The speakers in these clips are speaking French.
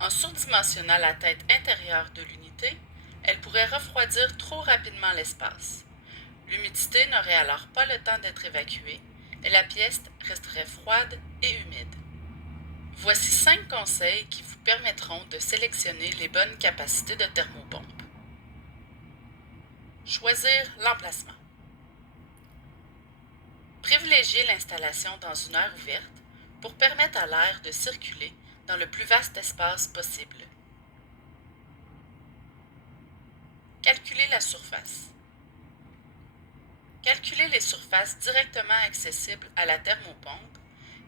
En surdimensionnant la tête intérieure de l'unité, elle pourrait refroidir trop rapidement l'espace. L'humidité n'aurait alors pas le temps d'être évacuée et la pièce resterait froide et humide. Voici 5 conseils qui vous permettront de sélectionner les bonnes capacités de thermopompe. Choisir l'emplacement. Privilégiez l'installation dans une aire ouverte pour permettre à l'air de circuler dans le plus vaste espace possible. Calculez la surface. Calculez les surfaces directement accessibles à la thermopompe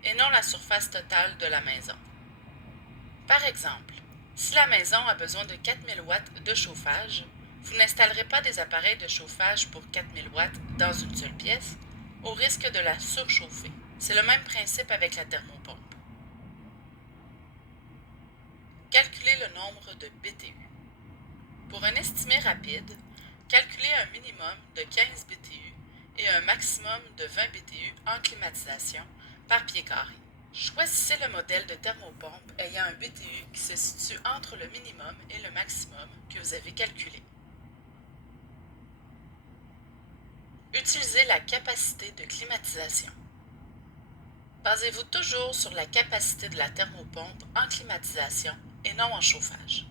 et non la surface totale de la maison. Par exemple, si la maison a besoin de 4000 watts de chauffage, vous n'installerez pas des appareils de chauffage pour 4000 watts dans une seule pièce, au risque de la surchauffer. C'est le même principe avec la thermopompe. Calculez le nombre de BTU. Pour un estimé rapide, calculez un minimum de 15 BTU et un maximum de 20 BTU en climatisation par pied carré. Choisissez le modèle de thermopompe ayant un BTU qui se situe entre le minimum et le maximum que vous avez calculé. Utilisez la capacité de climatisation. Basez-vous toujours sur la capacité de la thermopompe en climatisation et non en chauffage.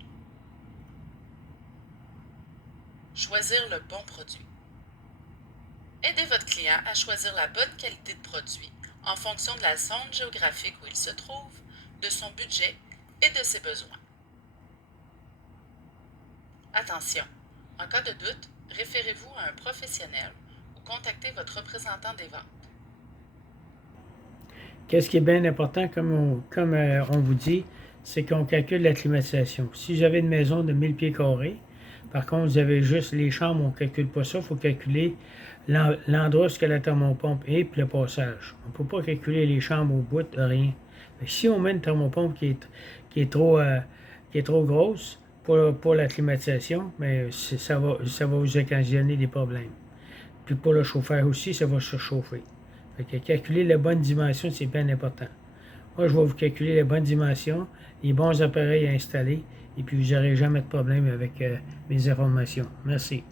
Choisir le bon produit. Aidez votre client à choisir la bonne qualité de produit en fonction de la zone géographique où il se trouve, de son budget et de ses besoins. Attention, en cas de doute, référez-vous à un professionnel ou contactez votre représentant des ventes. Qu'est-ce qui est bien important, comme on vous dit, c'est qu'on calcule la climatisation. Si j'avais une maison de 1000 pieds carrés, par contre, vous avez juste les chambres, on ne calcule pas ça. Il faut calculer l'endroit où la thermopompe est et le passage. On ne peut pas calculer les chambres au bout de rien. Mais si on met une thermopompe qui est trop grosse pour la climatisation, mais ça va vous occasionner des problèmes. Puis pour le chauffage aussi, ça va se chauffer. Fait que calculer la bonne dimension, c'est bien important. Moi, je vais vous calculer les bonnes dimensions, les bons appareils à installer, et puis vous n'aurez jamais de problème avec mes informations. Merci.